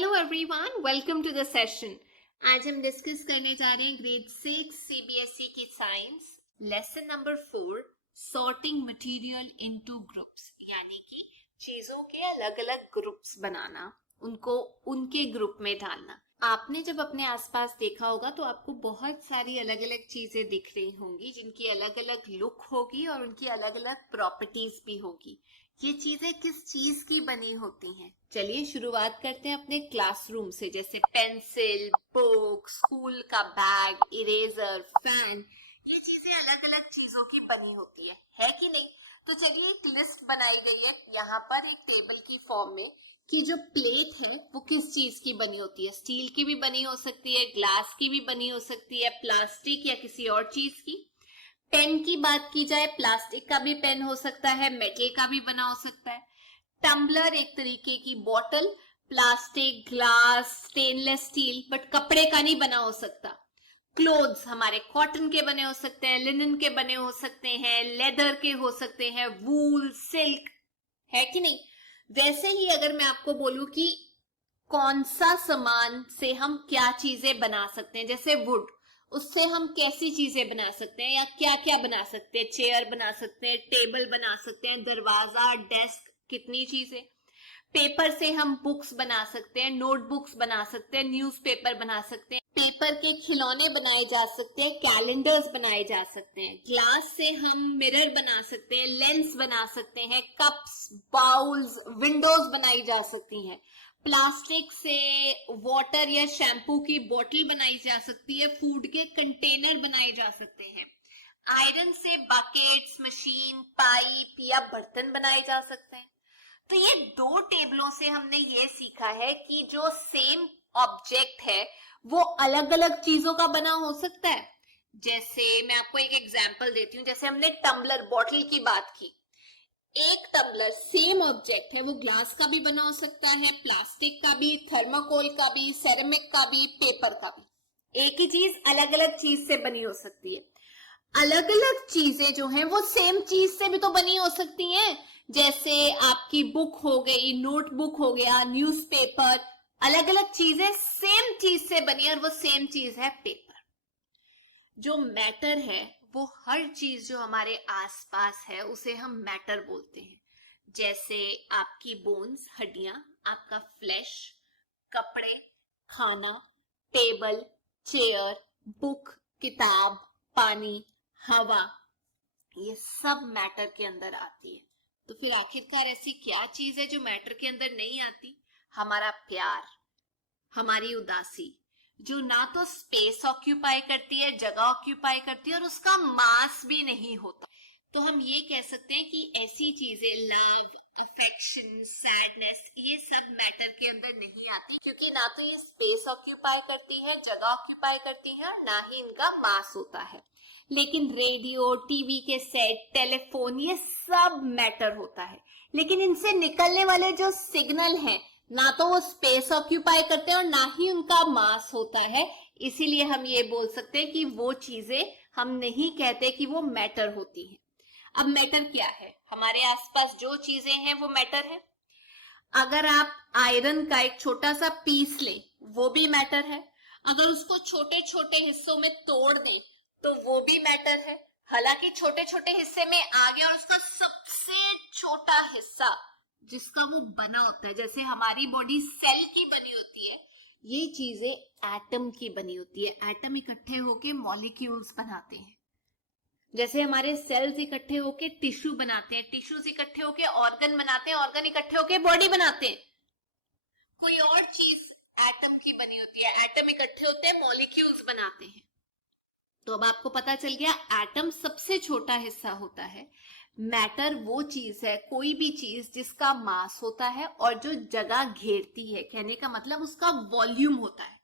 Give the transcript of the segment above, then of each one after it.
Hello everyone, welcome to the session. आज हम discuss करने जा रहे हैं ग्रेड 6 सीबीएसई की science lesson number 4 sorting material into groups, यानी कि चीजों के अलग अलग ग्रुप्स बनाना, उनको उनके ग्रुप में डालना। आपने जब अपने आसपास देखा होगा तो आपको बहुत सारी अलग अलग चीजें दिख रही होंगी जिनकी अलग अलग लुक होगी और उनकी अलग अलग प्रॉपर्टीज भी होगी। ये चीजें किस चीज की बनी होती हैं? चलिए शुरुआत करते हैं अपने क्लासरूम से, जैसे पेंसिल, बुक, स्कूल का बैग, इरेजर, फैन। ये चीजें अलग अलग चीजों की बनी होती है कि नहीं? तो चलिए एक लिस्ट बनाई गई है यहाँ पर एक टेबल की फॉर्म में कि जो प्लेट है वो किस चीज की बनी होती है। स्टील की भी बनी हो सकती है, ग्लास की भी बनी हो सकती है, प्लास्टिक या किसी और चीज की। पेन की बात की जाए, प्लास्टिक का भी पेन हो सकता है, मेटल का भी बना हो सकता है। टम्बलर एक तरीके की bottle, plastic, glass, stainless steel, but कपड़े का नहीं बना हो सकता। क्लोथ्स हमारे कॉटन के बने हो सकते हैं, लिनन के बने हो सकते हैं, लेदर के हो सकते हैं, वूल, सिल्क, है कि नहीं? वैसे ही अगर मैं आपको बोलूं कि कौन सा सामान से हम क्या चीजें बना सकते हैं, जैसे वुड, उससे हम कैसी चीजें बना सकते हैं या क्या क्या बना सकते हैं? चेयर बना सकते हैं, टेबल बना सकते हैं, दरवाजा, डेस्क, कितनी चीजें। पेपर से हम बुक्स बना सकते हैं, नोटबुक्स बना सकते हैं, न्यूज़पेपर बना सकते हैं, पेपर के खिलौने बनाए जा सकते हैं, कैलेंडर्स बनाए जा सकते हैं। ग्लास से हम मिरर बना सकते हैं, लेंस बना सकते हैं, कप्स, बाउल्स, विंडोज बनाई जा सकती हैं। प्लास्टिक से वाटर या शैम्पू की बोतल बनाई जा सकती है, फूड के कंटेनर बनाए जा सकते हैं। आयरन से बकेट्स, मशीन, पाइप या बर्तन बनाए जा सकते हैं। तो ये दो टेबलों से हमने ये सीखा है कि जो सेम ऑब्जेक्ट है वो अलग अलग चीजों का बना हो सकता है। जैसे मैं आपको एक एग्जांपल देती हूँ, जैसे हमने टम्बलर बॉटल की बात की। एक टम्बलर सेम ऑब्जेक्ट है, वो ग्लास का भी बना हो सकता है, प्लास्टिक का भी, थर्माकोल का भी, सेरेमिक का भी, पेपर का भी। एक ही चीज अलग अलग चीज से बनी हो सकती है। अलग अलग चीजें जो हैं वो सेम चीज से भी तो बनी हो सकती हैं। जैसे आपकी बुक हो गई, नोटबुक हो गया, न्यूज़पेपर, अलग अलग चीजें सेम चीज से बनी और वो सेम चीज है पेपर। जो मैटर है वो हर चीज जो हमारे आसपास है उसे हम मैटर बोलते हैं। जैसे आपकी बोन्स, हड्डियां, आपका फ्लैश, कपड़े, खाना, टेबल, चेयर, बुक, किताब, पानी, हवा, ये सब मैटर के अंदर आती है। तो फिर आखिरकार ऐसी क्या चीज है जो मैटर के अंदर नहीं आती? हमारा प्यार, हमारी उदासी, जो ना तो स्पेस ऑक्यूपाई करती है, जगह ऑक्यूपाई करती है, और उसका मास भी नहीं होता। तो हम ये कह सकते हैं कि ऐसी चीजें, लव, अफेक्शन, सैडनेस, ये सब मैटर के अंदर नहीं आती, क्योंकि ना तो ये स्पेस ऑक्यूपाई करती है, जगह ऑक्यूपाई करती है, ना ही इनका मास होता है। लेकिन रेडियो, टीवी के सेट, टेलीफोन, ये सब मैटर होता है। लेकिन इनसे निकलने वाले जो सिग्नल हैं, ना तो वो स्पेस ऑक्यूपाई करते हैं और ना ही उनका मास होता है। इसीलिए हम ये बोल सकते हैं कि वो चीजें, हम नहीं कहते कि वो मैटर होती हैं। अब मैटर क्या है? हमारे आसपास जो चीजें हैं वो मैटर है। अगर आप आयरन का एक छोटा सा पीस लें, वो भी मैटर है। अगर उसको छोटे छोटे हिस्सों में तोड़ दें तो वो भी मैटर है। हालांकि छोटे छोटे हिस्से में आ गया और उसका सबसे छोटा हिस्सा जिसका वो बना होता है, जैसे हमारी बॉडी सेल की बनी होती है, ये चीजें एटम की बनी होती है। एटम इकट्ठे होके मॉलिक्यूल्स बनाते हैं। जैसे हमारे सेल्स इकट्ठे होके टिश्यू बनाते हैं, टिश्यूज इकट्ठे होके ऑर्गन बनाते हैं, ऑर्गन इकट्ठे होके बॉडी बनाते हैं। कोई और चीज एटम की बनी होती है, एटम इकट्ठे होते हैं, मॉलिक्यूल्स बनाते हैं। तो अब आपको पता चल गया, एटम सबसे छोटा हिस्सा होता है। मैटर वो चीज है, कोई भी चीज जिसका मास होता है और जो जगह घेरती है, कहने का मतलब उसका वॉल्यूम होता है।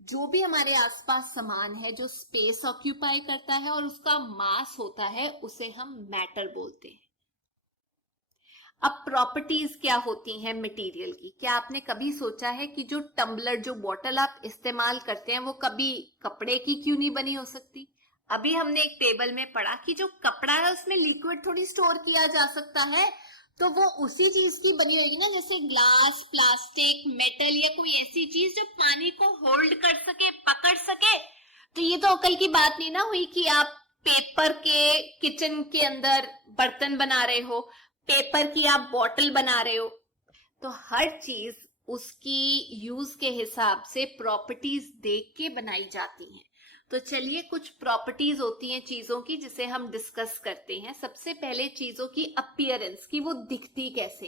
जो भी हमारे आसपास सामान है जो स्पेस ऑक्यूपाई करता है और उसका मास होता है, उसे हम मैटर बोलते हैं। अब प्रॉपर्टीज क्या होती हैं मटेरियल की? क्या आपने कभी सोचा है कि जो टम्बलर, जो बोतल आप इस्तेमाल करते हैं, वो कभी कपड़े की क्यों नहीं बनी हो सकती? अभी हमने एक टेबल में पढ़ा कि जो कपड़ा है उसमें लिक्विड थोड़ी स्टोर किया जा सकता है, तो वो उसी चीज की बनी रहेगी ना, जैसे ग्लास, प्लास्टिक, मेटल या कोई ऐसी चीज जो पानी को होल्ड कर सके, पकड़ सके। तो ये तो अकल की बात नहीं ना हुई कि आप पेपर के किचन के अंदर बर्तन बना रहे हो, पेपर की आप बॉटल बना रहे हो। तो हर चीज उसकी यूज के हिसाब से प्रॉपर्टीज देख के बनाई जाती हैं। तो चलिए कुछ प्रॉपर्टीज होती हैं चीजों की जिसे हम डिस्कस करते हैं। सबसे पहले चीजों की अपीयरेंस, की वो दिखती कैसे।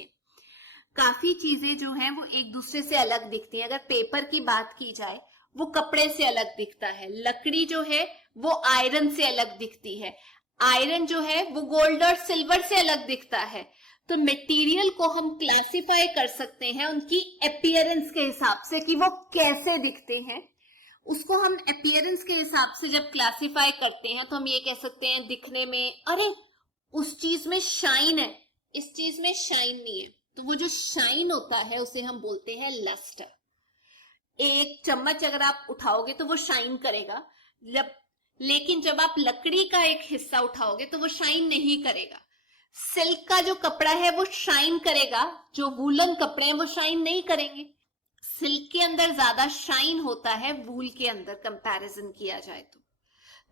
काफी चीजें जो हैं वो एक दूसरे से अलग दिखती हैं। अगर पेपर की बात की जाए, वो कपड़े से अलग दिखता है। लकड़ी जो है वो आयरन से अलग दिखती है। आयरन जो है वो गोल्ड और सिल्वर से अलग दिखता है। तो मटेरियल को हम क्लासिफाई कर सकते हैं उनकी अपीयरेंस के हिसाब से कि वो कैसे दिखते हैं। उसको हम अपीयरेंस के हिसाब से जब क्लासिफाई करते हैं तो हम ये कह सकते हैं दिखने में, अरे उस चीज में शाइन है, इस चीज में शाइन नहीं है। तो वो जो शाइन होता है उसे हम बोलते हैं लस्टर। एक चम्मच अगर आप उठाओगे तो वो शाइन करेगा, लेकिन जब आप लकड़ी का एक हिस्सा उठाओगे तो वो शाइन नहीं करेगा। सिल्क का जो कपड़ा है वो शाइन करेगा, जो वूलन कपड़े हैं वो शाइन नहीं करेंगे। सिल्क के अंदर ज्यादा शाइन होता है वूल के अंदर कंपैरिजन किया जाए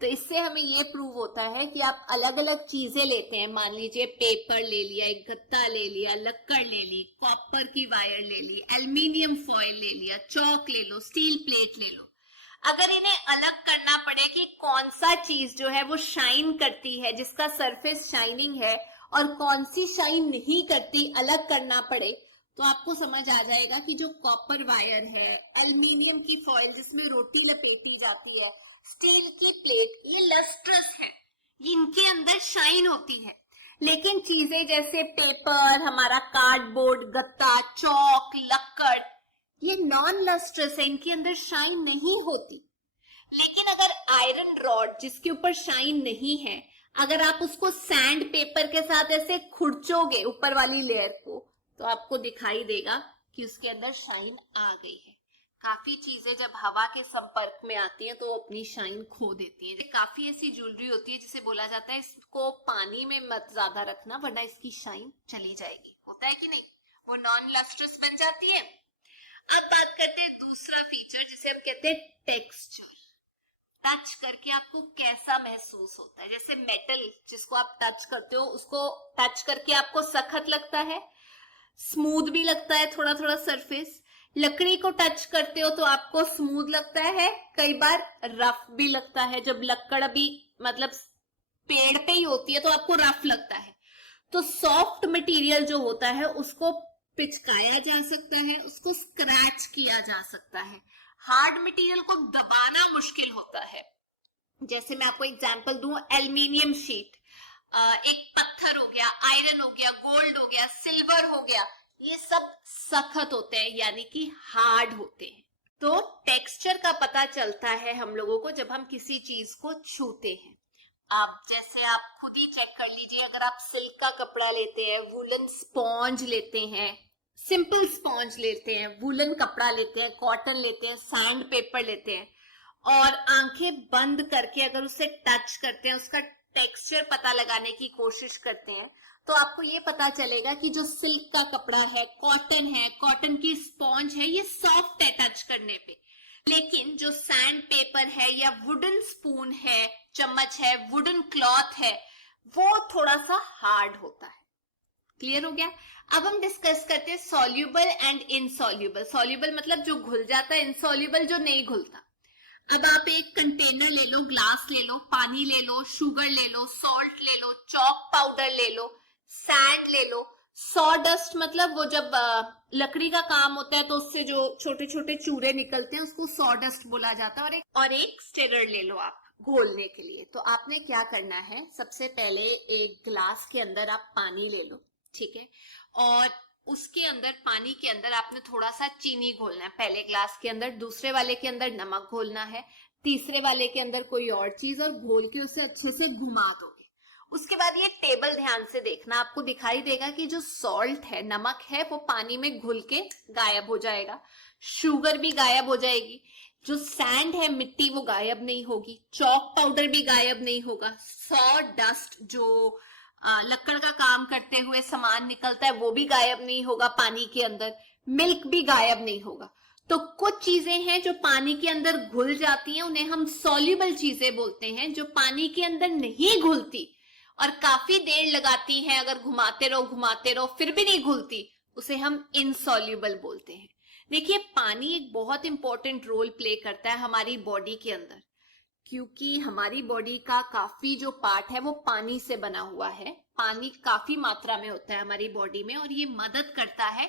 तो इससे हमें ये प्रूव होता है कि आप अलग अलग चीजें लेते हैं। मान लीजिए पेपर ले लिया, एक गत्ता ले लिया, लक्कड़ ले ली, कॉपर की वायर ले ली, एल्युमिनियम फॉयल ले लिया, चौक ले लो, स्टील प्लेट ले लो। अगर इन्हें अलग करना पड़े कि कौन सा चीज जो है वो शाइन करती है, जिसका सरफेस शाइनिंग है, और कौन सी शाइन नहीं करती, अलग करना पड़े, तो आपको समझ आ जाएगा कि जो कॉपर वायर है, एल्युमिनियम की फॉयल जिसमें रोटी लपेटी जाती है, स्टील की प्लेट, ये लस्ट्रस है, इनके अंदर शाइन होती है। लेकिन चीजें जैसे पेपर, हमारा कार्डबोर्ड, गत्ता, चौक, लक्कड़, ये नॉन लस्ट्रस है, इनके अंदर शाइन नहीं होती। लेकिन अगर आयरन रॉड जिसके ऊपर शाइन नहीं है, अगर आप उसको सैंड पेपर के साथ ऐसे खुरचोगे ऊपर वाली लेयर को, तो आपको दिखाई देगा कि उसके अंदर शाइन आ गई है। काफी चीजें जब हवा के संपर्क में आती हैं तो अपनी शाइन खो देती है। काफी ऐसी ज्वेलरी होती है जिसे बोला जाता है इसको पानी में मत ज्यादा रखना वरना इसकी शाइन चली जाएगी। होता है कि नहीं, वो नॉन लस्ट्रस बन जाती है। अब बात करते हैं दूसरा फीचर जिसे हम कहते हैं टेक्सचर। टच करके आपको कैसा महसूस होता है। जैसे मेटल जिसको आप टच करते हो, उसको टच करके आपको सख्त लगता है, स्मूथ भी लगता है थोड़ा थोड़ा सरफेस। लकड़ी को टच करते हो तो आपको स्मूथ लगता है, कई बार रफ भी लगता है। जब लकड़ अभी मतलब पेड़ पे ही होती है तो आपको रफ लगता है। तो सॉफ्ट मटेरियल जो होता है उसको पिचकाया जा सकता है, उसको स्क्रैच किया जा सकता है। हार्ड मटेरियल को दबाना मुश्किल होता है। जैसे मैं आपको एग्जांपल दूं, एल्युमिनियम शीट, एक पत्थर हो गया, आयरन हो गया, गोल्ड हो गया, सिल्वर हो गया, ये सब सख्त होते हैं यानी कि हार्ड होते हैं। तो टेक्सचर का पता चलता है हम लोगों को जब हम किसी चीज को छूते हैं। आप जैसे आप खुद ही चेक कर लीजिए, अगर आप सिल्क का कपड़ा लेते हैं, वुलन स्पॉन्ज लेते हैं, सिंपल स्पॉन्ज लेते हैं, वुलन कपड़ा लेते हैं, कॉटन लेते हैं, सैंड पेपर लेते हैं, और आंखें बंद करके अगर उसे टच करते हैं, उसका टेक्सचर पता लगाने की कोशिश करते हैं, तो आपको ये पता चलेगा कि जो सिल्क का कपड़ा है, कॉटन की स्पॉन्ज है, ये सॉफ्ट है टच करने पे। लेकिन जो सैंड पेपर है या वुडन स्पून है, चम्मच है, वुडन क्लॉथ है, वो थोड़ा सा हार्ड होता है। क्लियर हो गया। अब हम डिस्कस करते हैं सॉल्यूबल एंड इनसॉल्यूबल। सॉल्यूबल मतलब जो घुल जाता है, इनसॉल्यूबल जो नहीं घुलता। अब आप एक कंटेनर ले लो, ग्लास ले लो, पानी ले लो, शुगर ले लो, सॉल्ट ले लो, चॉक पाउडर ले लो, सैंड ले लो। सॉडस्ट मतलब वो जब लकड़ी का काम होता है तो उससे जो छोटे छोटे चूरे निकलते हैं उसको सॉडस्ट बोला जाता है। और एक स्टिरर ले लो आप घोलने के लिए। तो आपने क्या करना है, सबसे पहले एक ग्लास के अंदर आप पानी ले लो, ठीक है, और उसके अंदर पानी के अंदर आपने थोड़ा सा चीनी घोलना है। पहले ग्लास के अंदर, दूसरे वाले के अंदर नमक घोलना है, तीसरे वाले के अंदर कोई और चीज, और घोल के उसे अच्छे से घुमा दोगे। उसके बाद ये टेबल ध्यान से देखना, आपको दिखाई देगा कि जो सॉल्ट है, नमक है, वो पानी में घुल के गायब हो जाएगा, शुगर भी गायब हो जाएगी, जो सैंड है, मिट्टी, वो गायब नहीं होगी, चॉक पाउडर भी गायब नहीं होगा, सॉ डस्ट जो लकड़ का काम करते हुए सामान निकलता है वो भी गायब नहीं होगा पानी के अंदर, मिल्क भी गायब नहीं होगा। तो कुछ चीजें हैं जो पानी के अंदर घुल जाती हैं, उन्हें हम सॉल्युबल चीजें बोलते हैं। जो पानी के अंदर नहीं घुलती और काफी देर लगाती है, अगर घुमाते रहो फिर भी नहीं घुलती, उसे हम इनसॉल्युबल बोलते हैं। देखिए, पानी एक बहुत इंपॉर्टेंट रोल प्ले करता है हमारी बॉडी के अंदर, क्योंकि हमारी बॉडी का काफी जो पार्ट है वो पानी से बना हुआ है। पानी काफी मात्रा में होता है हमारी बॉडी में और ये मदद करता है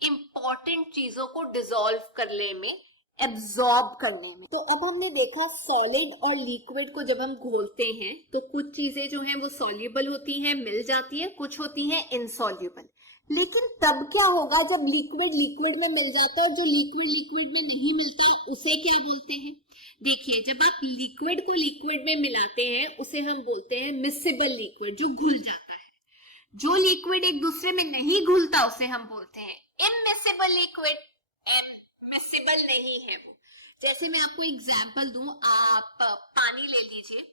इंपॉर्टेंट चीजों को डिसॉल्व करने में, एब्जॉर्ब करने में। तो अब हमने देखा सॉलिड और लिक्विड को जब हम घोलते हैं तो कुछ चीजें जो हैं वो सॉल्युबल होती हैं, मिल जाती है, कुछ होती हैं इनसॉल्युबल। लेकिन तब क्या होगा जब लिक्विड लिक्विड में मिल जाता है, जो लिक्विड लिक्विड में नहीं मिलता उसे क्या बोलते हैं? देखिए, जब आप लिक्विड को लिक्विड में मिलाते हैं उसे हम बोलते हैं मिसेबल लिक्विड, जो घुल जाता है। जो लिक्विड एक दूसरे में नहीं घुलता उसे हम बोलते हैं इमिसेबल लिक्विड। मिसेबल नहीं है वो। जैसे मैं आपको एग्जांपल दूं, आप पानी ले लीजिए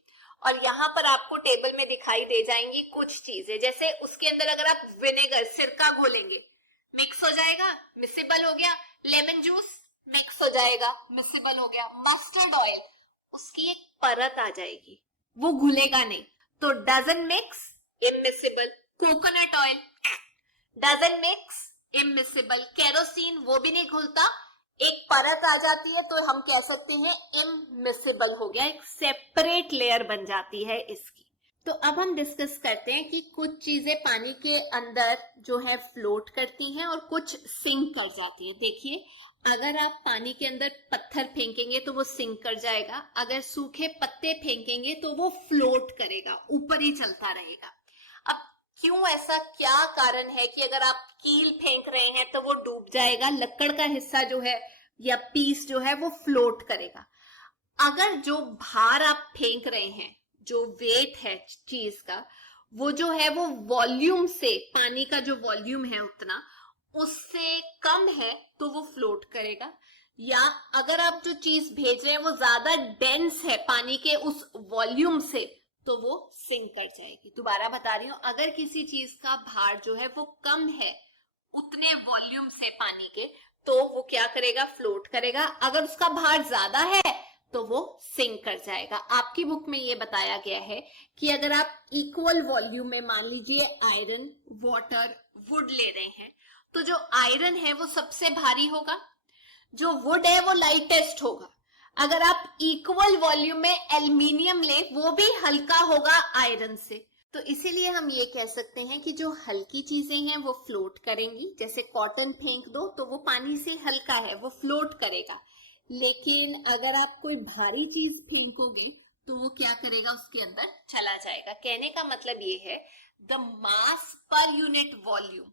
और यहाँ पर आपको टेबल में दिखाई दे जाएंगी कुछ चीजें, जैसे उसके अंदर अगर आप विनेगर, सिरका घोलेंगे, मिक्स हो जाएगा, मिसेबल हो गया। लेमन जूस मिक्स हो जाएगा, मिसेबल हो गया। मस्टर्ड ऑयल, उसकी एक परत आ जाएगी, वो घुलेगा नहीं, तो doesn't mix, immiscible. Coconut oil doesn't mix, immiscible. Kerosene, वो भी नहीं घुलता, एक परत आ जाती है तो हम कह सकते हैं इमिसेबल हो गया, एक सेपरेट लेयर बन जाती है इसकी। तो अब हम डिस्कस करते हैं कि कुछ चीजें पानी के अंदर जो है फ्लोट करती हैं और कुछ सिंक कर जाती है। देखिए, अगर आप पानी के अंदर पत्थर फेंकेंगे तो वो सिंक कर जाएगा, अगर सूखे पत्ते फेंकेंगे तो वो फ्लोट करेगा, ऊपर ही चलता रहेगा। अब क्यों, ऐसा क्या कारण है कि अगर आप कील फेंक रहे हैं तो वो डूब जाएगा, लकड़ का हिस्सा जो है या पीस जो है वो फ्लोट करेगा? अगर जो भार आप फेंक रहे हैं, जो वेट है चीज का, वो जो है वो वॉल्यूम से, पानी का जो वॉल्यूम है उतना, उससे कम है तो वो फ्लोट करेगा। या अगर आप जो चीज भेज रहे हैं वो ज्यादा डेंस है पानी के उस वॉल्यूम से, तो वो सिंक कर जाएगी। दोबारा बता रही हूं, अगर किसी चीज का भार जो है वो कम है उतने वॉल्यूम से पानी के, तो वो क्या करेगा? फ्लोट करेगा। अगर उसका भार ज्यादा है तो वो सिंक कर जाएगा। आपकी बुक में ये बताया गया है कि अगर आप इक्वल वॉल्यूम में, मान लीजिए आयरन, वाटर, वुड ले रहे हैं, तो जो आयरन है वो सबसे भारी होगा, जो वुड है वो लाइटेस्ट होगा। अगर आप इक्वल वॉल्यूम में एल्युमिनियम ले, वो भी हल्का होगा आयरन से। तो इसीलिए हम ये कह सकते हैं कि जो हल्की चीजें हैं वो फ्लोट करेंगी। जैसे कॉटन फेंक दो तो वो पानी से हल्का है, वो फ्लोट करेगा। लेकिन अगर आप कोई भारी चीज फेंकोगे तो वो क्या करेगा? उसके अंदर चला जाएगा। कहने का मतलब ये है, the mass per unit volume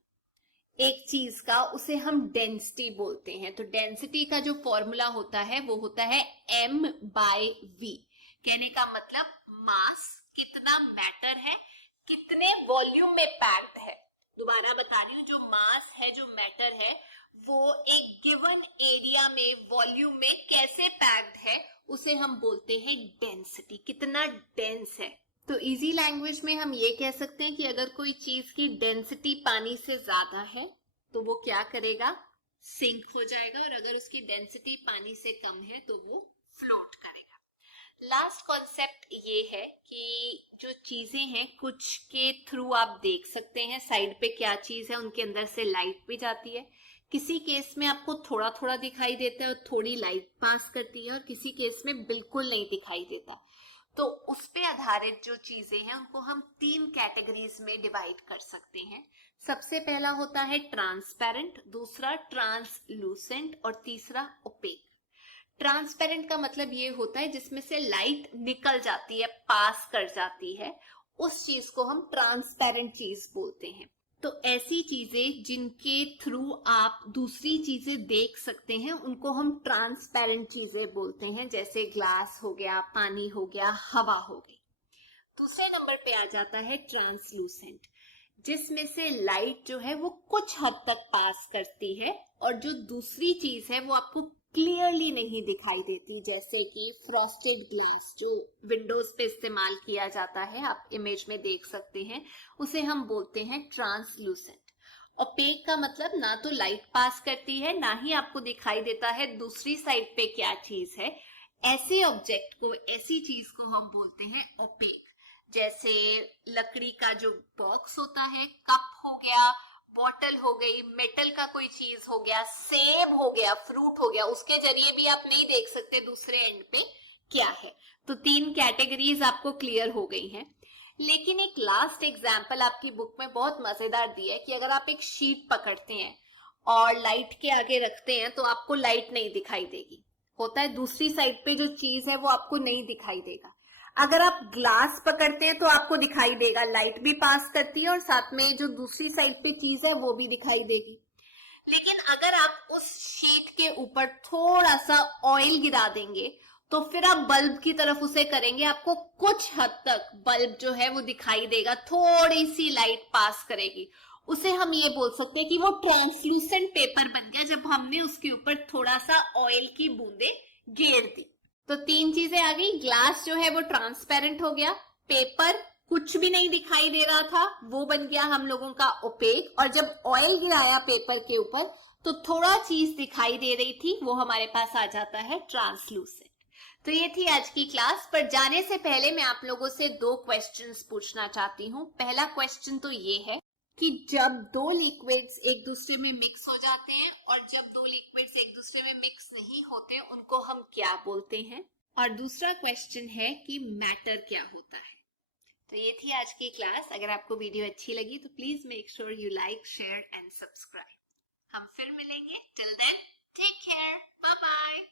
एक चीज का, उसे हम डेंसिटी बोलते हैं। तो डेंसिटी का जो फॉर्मूला होता है वो होता है m/v। कहने का मतलब मास कितना मैटर है, कितने वॉल्यूम में पैक्ड है। दोबारा बता रही हूँ, जो मास है, जो मैटर है, वो एक गिवन एरिया में, वॉल्यूम में कैसे पैक्ड है, उसे हम बोलते हैं डेंसिटी, कितना डेंस है। तो इजी लैंग्वेज में हम ये कह सकते हैं कि अगर कोई चीज की डेंसिटी पानी से ज्यादा है तो वो क्या करेगा? सिंक हो जाएगा, और अगर उसकी डेंसिटी पानी से कम है तो वो फ्लोट करेगा। लास्ट कॉन्सेप्ट ये है कि जो चीजें हैं, कुछ के थ्रू आप देख सकते हैं साइड पे क्या चीज है, उनके अंदर से लाइट भी जाती है। किसी केस में आपको थोड़ा थोड़ा दिखाई देता है और थोड़ी लाइट पास करती है, और किसी केस में बिल्कुल नहीं दिखाई देता। तो उस पे आधारित जो चीजें हैं उनको हम 3 कैटेगरीज में डिवाइड कर सकते हैं। सबसे पहला होता है ट्रांसपेरेंट, दूसरा ट्रांसलूसेंट और तीसरा ओपेक। ट्रांसपेरेंट का मतलब ये होता है जिसमें से लाइट निकल जाती है, पास कर जाती है, उस चीज को हम ट्रांसपेरेंट चीज बोलते हैं। तो ऐसी चीजें जिनके थ्रू आप दूसरी चीजें देख सकते हैं उनको हम ट्रांसपेरेंट चीजें बोलते हैं, जैसे ग्लास हो गया, पानी हो गया, हवा हो गई। दूसरे नंबर पे आ जाता है ट्रांसलूसेंट, जिसमें से लाइट जो है वो कुछ हद तक पास करती है और जो दूसरी चीज है वो आपको क्लियरली नहीं दिखाई देती, जैसे कि फ्रॉस्टेड ग्लास जो विंडोज पे इस्तेमाल किया जाता है, आप इमेज में देख सकते हैं, उसे हम बोलते हैं ट्रांसलूसेंट। ओपेक का मतलब ना तो लाइट पास करती है, ना ही आपको दिखाई देता है दूसरी साइड पे क्या चीज है। ऐसे ऑब्जेक्ट को, ऐसी चीज को हम बोलते हैं ओपेक। जैसे लकड़ी का जो बॉक्स होता है, कप हो गया, बॉटल हो गई, मेटल का कोई चीज हो गया, सेब हो गया, फ्रूट हो गया, उसके जरिए भी आप नहीं देख सकते दूसरे एंड पे क्या है। तो 3 कैटेगरीज आपको क्लियर हो गई हैं। लेकिन एक लास्ट एग्जाम्पल आपकी बुक में बहुत मजेदार दिया है कि अगर आप एक शीट पकड़ते हैं और लाइट के आगे रखते हैं तो आपको लाइट नहीं दिखाई देगी। होता है दूसरी साइड पे जो चीज है वो आपको नहीं दिखाई देगा। अगर आप ग्लास पकड़ते हैं तो आपको दिखाई देगा, लाइट भी पास करती है और साथ में जो दूसरी साइड पे चीज है वो भी दिखाई देगी। लेकिन अगर आप उस शीट के ऊपर थोड़ा सा ऑयल गिरा देंगे तो फिर आप बल्ब की तरफ उसे करेंगे, आपको कुछ हद तक बल्ब जो है वो दिखाई देगा, थोड़ी सी लाइट पास करेगी। उसे हम ये बोल सकते हैं कि वो ट्रांसलूसेंट पेपर बन गया जब हमने उसके ऊपर थोड़ा सा ऑयल की बूंदे गेर दी। तो 3 चीजें आ गई, ग्लास जो है वो ट्रांसपेरेंट हो गया, पेपर कुछ भी नहीं दिखाई दे रहा था वो बन गया हम लोगों का ओपेक, और जब ऑयल गिराया पेपर के ऊपर तो थोड़ा चीज दिखाई दे रही थी, वो हमारे पास आ जाता है ट्रांसलूसेंट। तो ये थी आज की क्लास। पर जाने से पहले मैं आप लोगों से 2 क्वेश्चंस पूछना चाहती हूँ। पहला क्वेश्चन तो ये है कि जब 2 लिक्विड्स एक दूसरे में मिक्स हो जाते हैं और जब 2 लिक्विड्स एक दूसरे में मिक्स नहीं होते उनको हम क्या बोलते हैं। और दूसरा क्वेश्चन है कि मैटर क्या होता है। तो ये थी आज की क्लास। अगर आपको वीडियो अच्छी लगी तो please make sure you like, share and subscribe. हम फिर मिलेंगे। Till then take care, bye bye.